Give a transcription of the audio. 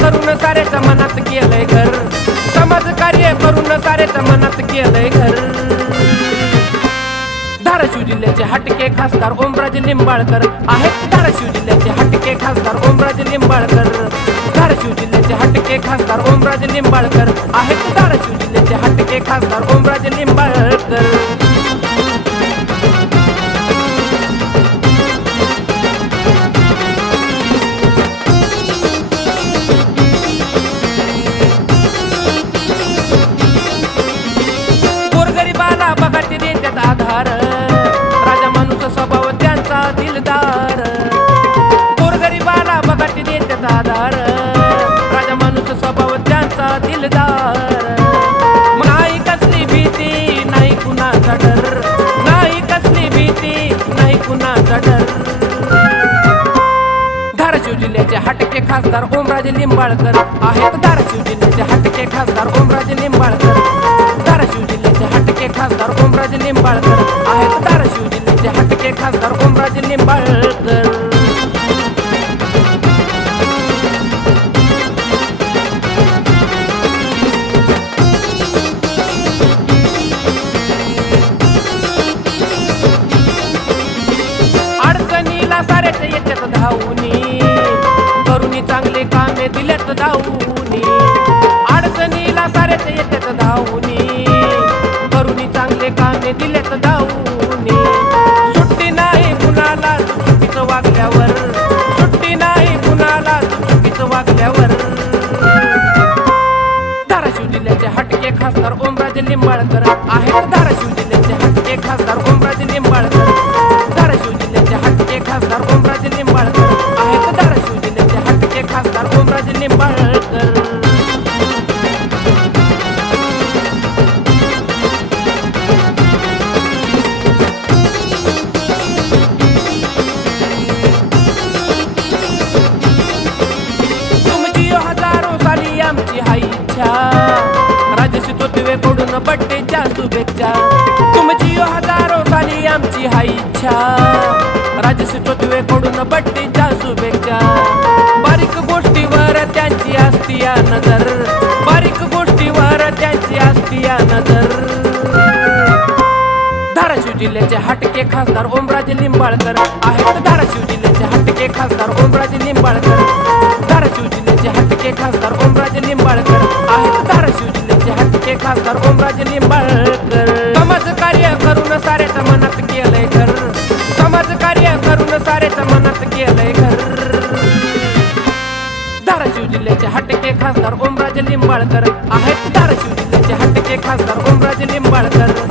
करून साऱ्याच्या मनात केलंय घर, समाज कार्य करून साऱ्याच्या मनात केलंय घर. धाराशिव जिल्ह्याचे हटके खासदार ओमराजे लिंबाळकर आहेत. धाराशिव जिल्ह्याचे हटके खासदार ओमराजे लिंबाळकर. धाराशिव जिल्ह्याचे हटके खासदार ओमराजे लिंबाळकर आहेत. धाराशिव जिल्ह्याचे हटके खासदार ओमराजे लिंबाळकर. बघाटे देतात आधार, राजा माणूस स्वभाव त्यांचा दिलदार. गोरगरिबाला बघाटे देतात आधार, राजा माणूस स्वभाव त्यांचा दिलदार. नाही कसली भीती नाही कुणाचा डर, नाही कसली भीती नाही कुणाचा डर. धाराशिव जिल्ह्याचे हटके खासदार ओमराजे लिंबाळकर आहेत. धाराशिव जिल्ह्याचे हटके खासदार ओमराजे लिंबाळकर. धाराशिव जिल्ह्याचे हटके खासदार ओमराजे लिंबाळकर आहेत. धाराशिव जिल्ह्याचे हटके खासदार ओमराजे लिंबाळकर. अडचणीला साऱ्याच्या येत्यात धावूनी, करुणी चांगले कामे दिल्यात धावूनी. अडचणीला साऱ्याच्या येत्यात धावूनी, करुणी चांगले कामे दिल्यात धावूनी. सुट्टी नाही कुणाला चुकीचं वागल्यावर, सुट्टी नाही कुणाला चुकीचं वागल्यावर. धाराशिव जिल्ह्याचे हटके खासदार ओमराजे लिंबाळकर आहेत. धाराशिव जिल्ह्याचे हटके खासदार ओमराजे लिंबाळकर. धाराशिव जिल्ह्याचे हटके खासदार ओमराजे लिंबाळकर आहेत. धाराशिव जिल्ह्याचे हटके खासदार ओमराजे लिंबाळकर. आमची हाय इच्छा, राजश्री तोतवे कडून बड्डेच्या शुभेच्छा. तुमची हजारो साली आमची हाय इच्छा, राजश्री तोतवे कडून बड्डेच्या शुभेच्छा. बारीक गोष्टीवर त्यांची असती या नजर, बारीक गोष्टीवर त्यांची असती या नजर. धाराशिव जिल्ह्याचे हटके खासदार ओमराजे लिंबाळकर आहेत. धाराशिव जिल्ह्याचे हटके खासदार ओमराजे लिंबाळकर. धाराशिव जिल्ह्याचे हटके खासदार ओमराजे लिंबाळकर आहेत. धाराशिव जिल्ह्याचे हटके खासदार ओमराजे लिंबाळकर. समाज कार्य करून साऱ्याच्या मनात केलंय घर, समाज कार्य करून साऱ्याच्या मनात केलंय घर. धाराशिव जिल्ह्याचे हटके खासदार ओमराजे लिंबाळकर आहेत. धाराशिव जिल्ह्याचे हटके खासदार ओमराजे लिंबाळकर.